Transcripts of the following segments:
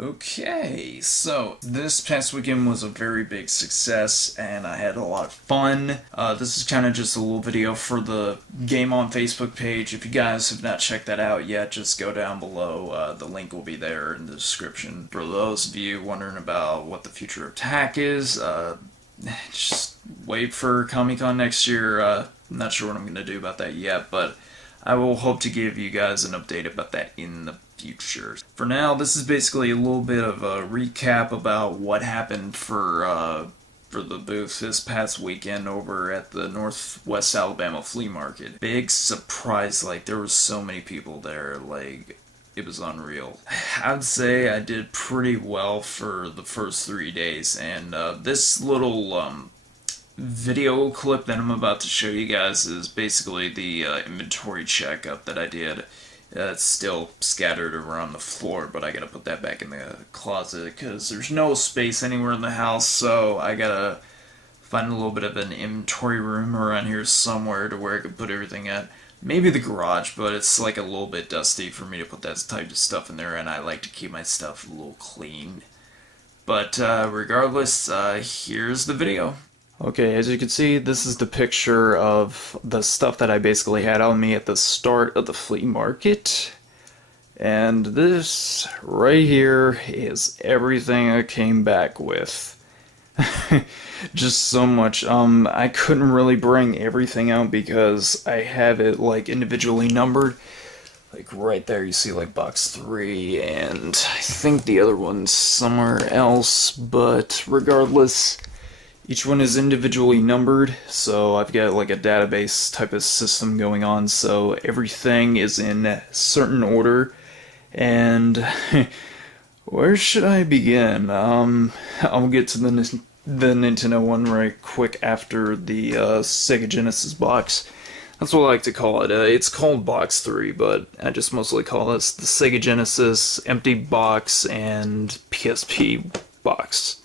Okay, so this past weekend was a very big success and I had a lot of fun. This is kind of just a little video for the Game On Facebook page. If you guys have not checked that out yet, just go down below. The link will be there in the description. For those of you wondering about what the future of TAC is, just wait for Comic-Con next year. I'm not sure what I'm going to do about that yet, but I will hope to give you guys an update about that in the future. For now, this is basically a little bit of a recap about what happened for the booth this past weekend over at the Northwest Alabama Flea Market. Big surprise, like there were so many people there, like it was unreal. I'd say I did pretty well for the first 3 days, and this little video clip that I'm about to show you guys is basically the inventory checkup that I did. It's still scattered around the floor, but I gotta put that back in the closet because there's no space anywhere in the house, so I gotta find a little bit of an inventory room around here somewhere to where I can put everything at. Maybe the garage, but it's like a little bit dusty for me to put that type of stuff in there, and I like to keep my stuff a little clean. But regardless, here's the video. Okay, as you can see, this is the picture of the stuff that I basically had on me at the start of the flea market. And this right here is everything I came back with. Just so much. I couldn't really bring everything out because I have it like individually numbered. Like right there you see like box 3 and I think the other one's somewhere else, but regardless, each one is individually numbered, so I've got like a database type of system going on, so everything is in a certain order. And where should I begin? I'll get to the Nintendo one right quick after the Sega Genesis box. That's what I like to call it. It's called box 3, but I just mostly call this the Sega Genesis empty box and PSP box.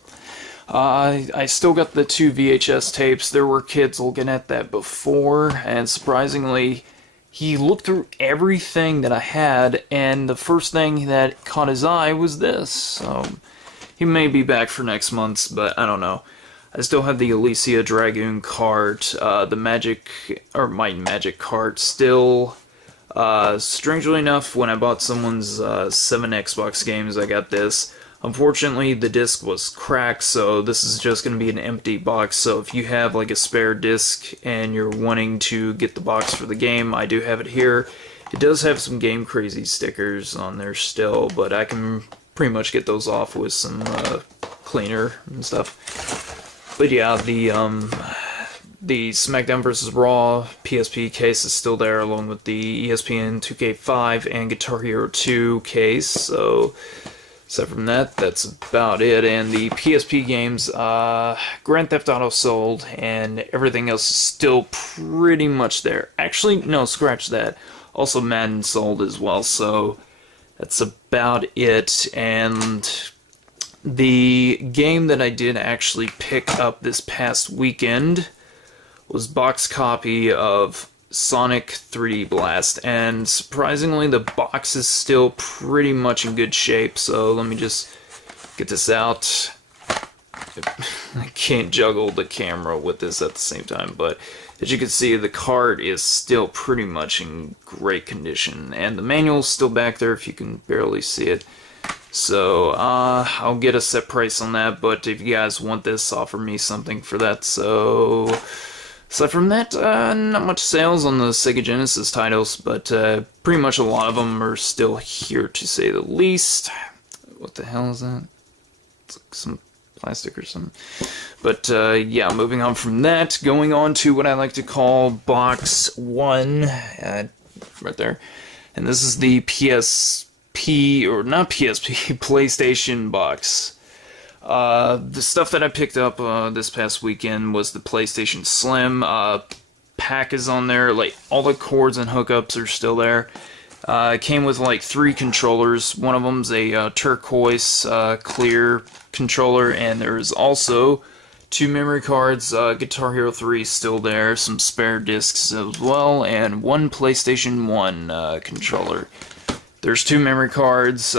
I still got the 2 VHS tapes. There were kids looking at that before, and surprisingly, he looked through everything that I had, and the first thing that caught his eye was this. So, he may be back for next month's, but I don't know. I still have the Elysia Dragoon cart, the Might and Magic cart still. Strangely enough, when I bought someone's 7 Xbox games, I got this. Unfortunately, the disc was cracked, so this is just going to be an empty box. So if you have like a spare disc and you're wanting to get the box for the game, I do have it here. It does have some Game Crazy stickers on there still, but I can pretty much get those off with some cleaner and stuff. But yeah, the SmackDown vs. Raw PSP case is still there, along with the ESPN 2K5 and Guitar Hero 2 case, so aside from that, that's about it. And the PSP games, Grand Theft Auto sold, and everything else is still pretty much there. Actually, no, scratch that. Also, Madden sold as well, so that's about it. And the game that I did actually pick up this past weekend was box copy of Sonic 3D Blast, and surprisingly the box is still pretty much in good shape, so let me just get this out. I can't juggle the camera with this at the same time, but as you can see, the card is still pretty much in great condition, and the manual's still back there if you can barely see it. So, I'll get a set price on that, but if you guys want this, offer me something for that, so aside from that, not much sales on the Sega Genesis titles, but pretty much a lot of them are still here, to say the least. What the hell is that? It's like some plastic or something. But yeah, moving on from that, going on to what I like to call Box 1, right there. And this is the PSP, or not PSP, PlayStation box. The stuff that I picked up this past weekend was the PlayStation Slim. Pack is on there, like all the cords and hookups are still there. It came with like 3 controllers. One of them's a turquoise clear controller, and there's also 2 memory cards. Guitar Hero 3 is still there, some spare discs as well, and 1 PlayStation 1 controller. There's 2 memory cards.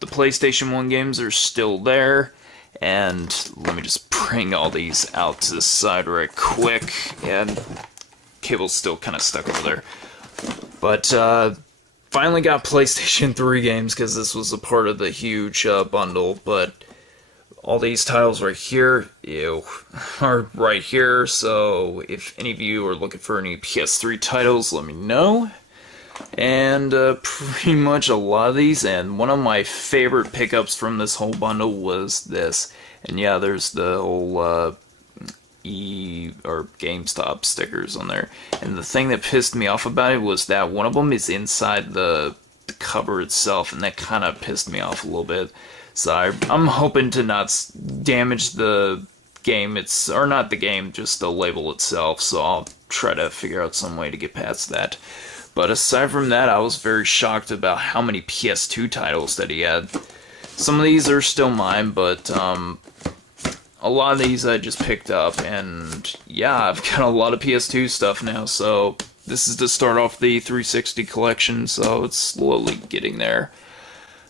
the PlayStation 1 games are still there. And let me just bring all these out to the side right quick. And cable's still kind of stuck over there. But finally got PlayStation 3 games because this was a part of the huge bundle. But all these titles right here, are right here. So if any of you are looking for any PS3 titles, let me know. And pretty much a lot of these, and one of my favorite pickups from this whole bundle was this. And yeah, there's the whole GameStop stickers on there. And the thing that pissed me off about it was that one of them is inside the cover itself, and that kind of pissed me off a little bit. So I'm hoping to not damage the game, or not the game, just the label itself. So I'll try to figure out some way to get past that. But aside from that, I was very shocked about how many PS2 titles that he had. Some of these are still mine, but a lot of these I just picked up. And yeah, I've got a lot of PS2 stuff now, so this is to start off the 360 collection, so it's slowly getting there.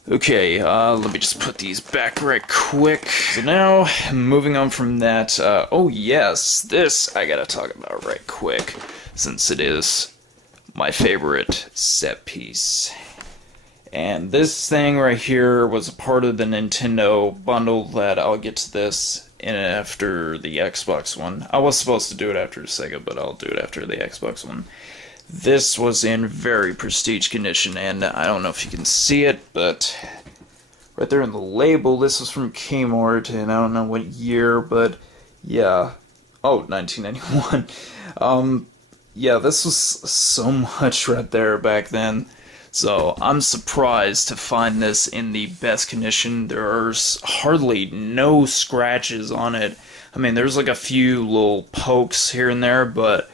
Okay, let me just put these back right quick. So now, moving on from that, oh yes, this I gotta talk about right quick, since it is my favorite set piece. And this thing right here was a part of the Nintendo bundle that I'll get to this in after the Xbox one. I was supposed to do it after the Sega, but I'll do it after the Xbox one. This was in very prestige condition, and I don't know if you can see it, but right there in the label, this was from Kmart, and I don't know what year, but yeah. Oh, 1991. Yeah, this was so much right there back then. So I'm surprised to find this in the best condition. There's hardly no scratches on it. I mean, there's like a few little pokes here and there, but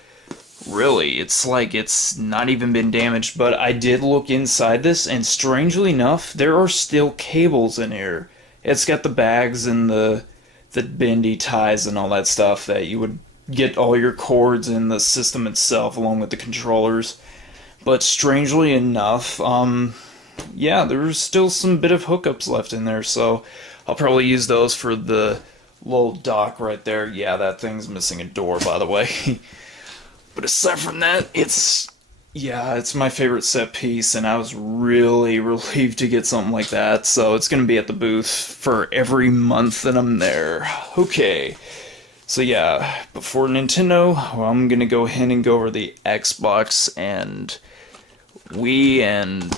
really, it's like it's not even been damaged. But I did look inside this, and strangely enough, there are still cables in here. It's got the bags and the bendy ties and all that stuff that you would get all your cords in the system itself along with the controllers. But strangely enough, yeah, there's still some bit of hookups left in there, so I'll probably use those for the little dock right there. Yeah, that thing's missing a door, by the way. But aside from that, it's my favorite set piece, and I was really relieved to get something like that, so it's going to be at the booth for every month that I'm there. Okay. So yeah, before Nintendo, I'm going to go ahead and go over the Xbox and Wii and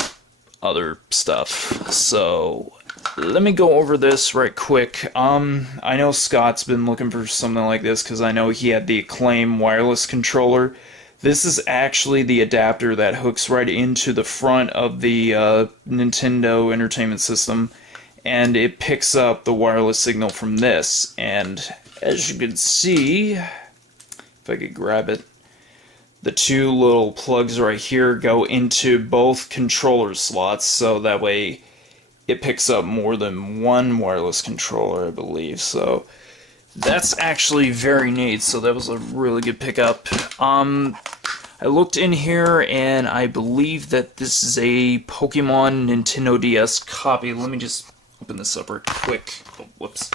other stuff. So let me go over this right quick. I know Scott's been looking for something like this because I know he had the Acclaim wireless controller. This is actually the adapter that hooks right into the front of the Nintendo Entertainment System, and it picks up the wireless signal from this. And as you can see, if I could grab it, the two little plugs right here go into both controller slots, so that way it picks up more than one wireless controller, I believe. So that's actually very neat, so that was a really good pickup. I looked in here, and I believe that this is a Pokemon Nintendo DS copy. Let me just open this up real quick. Oh, whoops.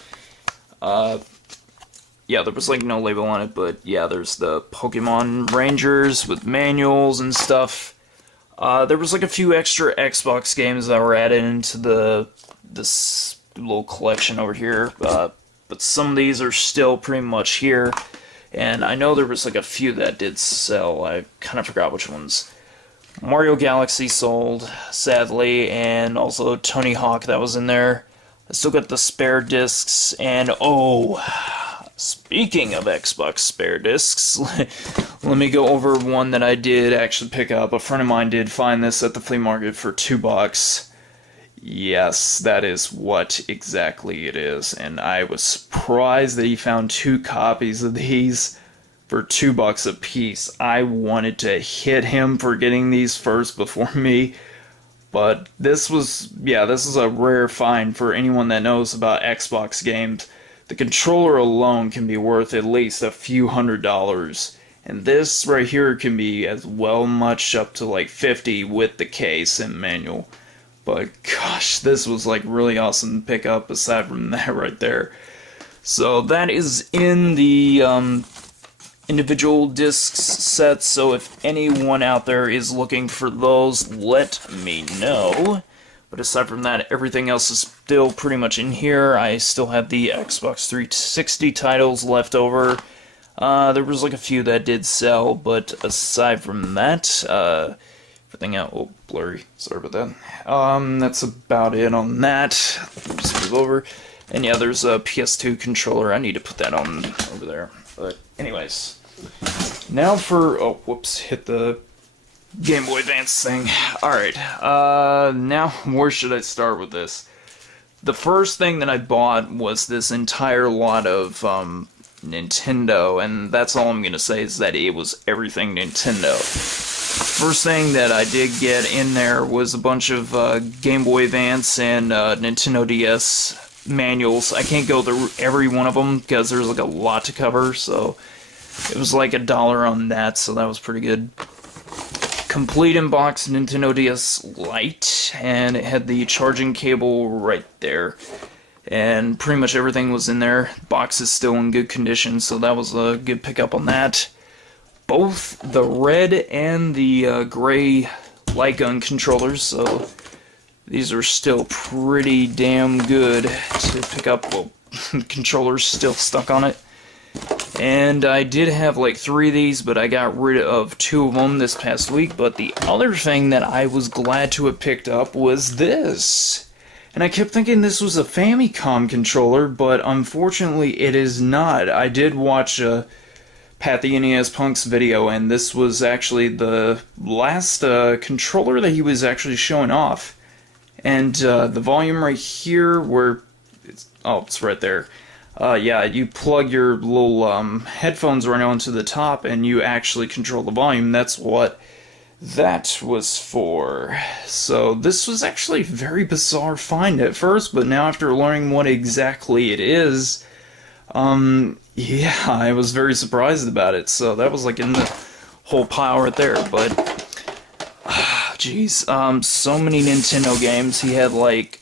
Yeah, there was like no label on it, but yeah, there's the Pokemon Rangers with manuals and stuff. There was like a few extra Xbox games that were added into this little collection over here, but some of these are still pretty much here. And I know there was like a few that did sell. I kind of forgot which ones. Mario Galaxy sold, sadly, and also Tony Hawk that was in there. I still got the spare discs, and oh, speaking of Xbox spare discs, let me go over one that I did actually pick up. A friend of mine did find this at the flea market for $2. Yes, that is what exactly it is, and I was surprised that he found 2 copies of these for $2 a piece. I wanted to hit him for getting these first before me, but this is a rare find for anyone that knows about Xbox games. The controller alone can be worth at least a few $100s, and this right here can be as well much up to like $50 with the case and manual. But gosh, this was like really awesome to pick up aside from that right there. So that is in the individual discs sets, so if anyone out there is looking for those, let me know. But aside from that, everything else is still pretty much in here. I still have the Xbox 360 titles left over. There was like a few that did sell, but aside from that, everything out. Oh, blurry. Sorry about that. That's about it on that. Just move over. And yeah, there's a PS2 controller. I need to put that on over there. But anyways, now for whoops, hit the Game Boy Advance thing. Alright, now where should I start with this? The first thing that I bought was this entire lot of Nintendo, and that's all I'm gonna say is that it was everything Nintendo. First thing that I did get in there was a bunch of Game Boy Advance and Nintendo DS manuals. I can't go through every one of them because there's like a lot to cover, so it was like $1 on that, so that was pretty good. Complete in-box Nintendo DS Lite, and it had the charging cable right there. And pretty much everything was in there. Box is still in good condition, so that was a good pickup on that. Both the red and the gray light gun controllers, so these are still pretty damn good to pick up. Well, the controller's still stuck on it. And I did have like 3 of these, but I got rid of 2 of them this past week. But the other thing that I was glad to have picked up was this. And I kept thinking this was a Famicom controller, but unfortunately it is not. I did watch Pat the NES Punk's video, and this was actually the last controller that he was actually showing off. And the volume right here, where it's right there. Yeah, you plug your little headphones right onto the top and you actually control the volume. That's what that was for. So this was actually a very bizarre find at first, but now after learning what exactly it is, yeah, I was very surprised about it. So that was like in the whole pile right there, but jeez, so many Nintendo games. He had like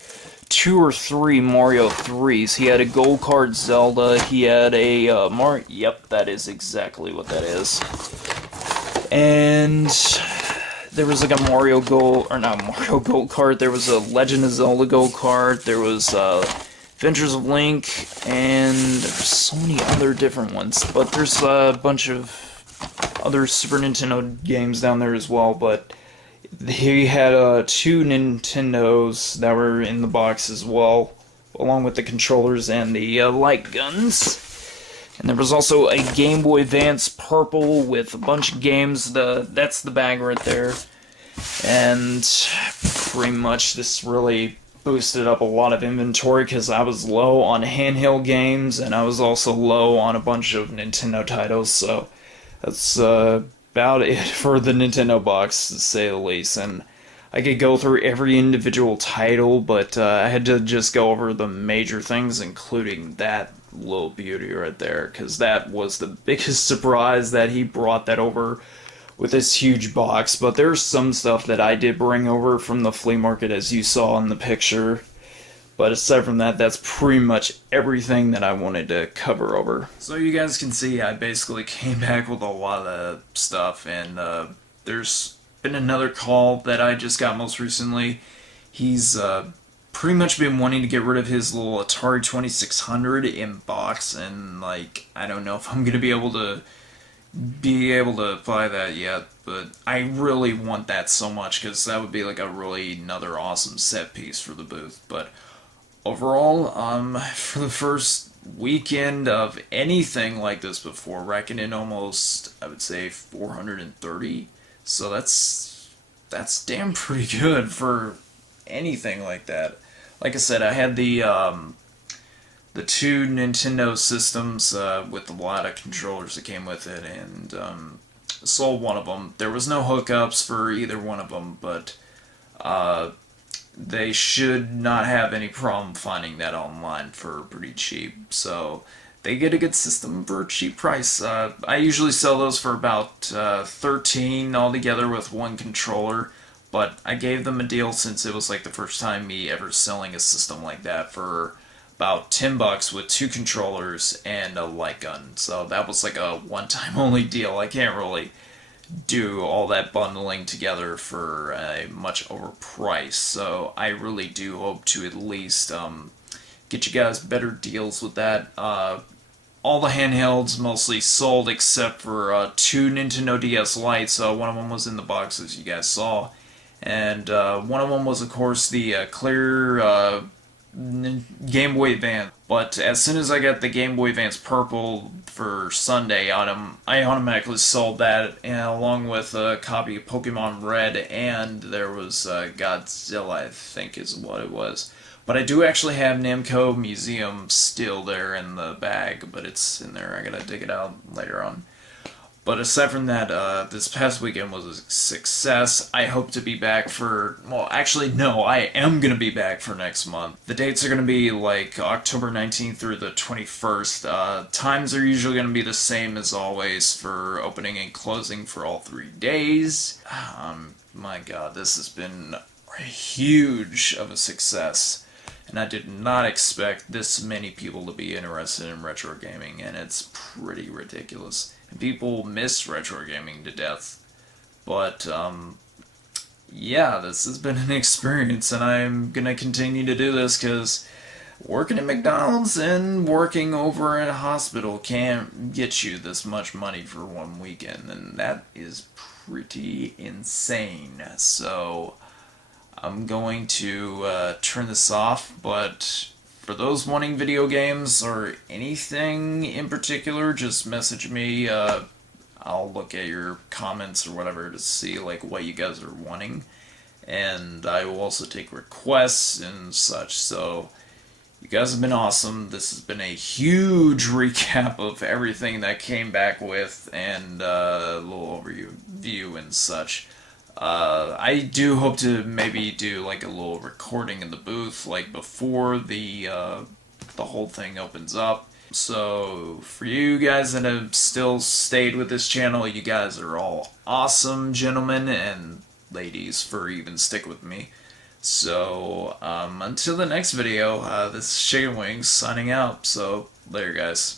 2 or 3 Mario 3s. He had a Gold Card Zelda. He had a Mario. Yep, that is exactly what that is. And there was like a Mario Gold, or not Mario Gold card. There was a Legend of Zelda Gold card. There was Adventures of Link, and there's so many other different ones. But there's a bunch of other Super Nintendo games down there as well. But he had 2 Nintendos that were in the box as well, along with the controllers and the light guns. And there was also a Game Boy Advance purple with a bunch of games. That's the bag right there. And pretty much this really boosted up a lot of inventory because I was low on handheld games and I was also low on a bunch of Nintendo titles. So that's about it for the Nintendo box, to say the least. And I could go through every individual title, but I had to just go over the major things, including that little beauty right there, because that was the biggest surprise that he brought that over with this huge box. But there's some stuff that I did bring over from the flea market, as you saw in the picture. But aside from that, that's pretty much everything that I wanted to cover over. So you guys can see I basically came back with a lot of stuff, and there's been another call that I just got most recently. He's pretty much been wanting to get rid of his little Atari 2600 in box, and like, I don't know if I'm gonna be able to buy that yet, but I really want that so much because that would be like a really another awesome set piece for the booth. But overall, for the first weekend of anything like this before, racking in almost, I would say, 430. So that's damn pretty good for anything like that. Like I said, I had the 2 Nintendo systems with a lot of controllers that came with it, and sold one of them. There was no hookups for either one of them, but they should not have any problem finding that online for pretty cheap. So they get a good system for a cheap price. I usually sell those for about $13 altogether with one controller. but I gave them a deal since it was like the first time me ever selling a system like that for about $10 with 2 controllers and a light gun. So that was like a one-time only deal. I can't really do all that bundling together for a much overpriced. So I really do hope to at least get you guys better deals with that. All the handhelds mostly sold except for 2 Nintendo DS Lites. One of them was in the box, as you guys saw. And one of them was, of course, the clear Game Boy Advance. But as soon as I got the Game Boy Advance Purple for Sunday item, I automatically sold that, and along with a copy of Pokemon Red, and there was Godzilla, I think is what it was. But I do actually have Namco Museum still there in the bag, but it's in there. I gotta dig it out later on. But aside from that, this past weekend was a success. I hope to be back for, well, actually, no, I am going to be back for next month. The dates are going to be like October 19th through the 21st. Times are usually going to be the same as always for opening and closing for all 3 days. My god, this has been huge of a success. And I did not expect this many people to be interested in retro gaming, and it's pretty ridiculous. And people miss retro gaming to death. But, yeah, this has been an experience, and I'm gonna continue to do this because working at McDonald's and working over at a hospital can't get you this much money for one weekend, and that is pretty insane. So I'm going to turn this off, but for those wanting video games or anything in particular, just message me. I'll look at your comments or whatever to see like what you guys are wanting, and I will also take requests and such. So you guys have been awesome. This has been a huge recap of everything that I came back with, and a little overview and such. I do hope to maybe do like a little recording in the booth, like before the whole thing opens up. So for you guys that have still stayed with this channel, you guys are all awesome, gentlemen and ladies, for even stick with me. So until the next video, this is Chicken Wings signing out. So later, guys.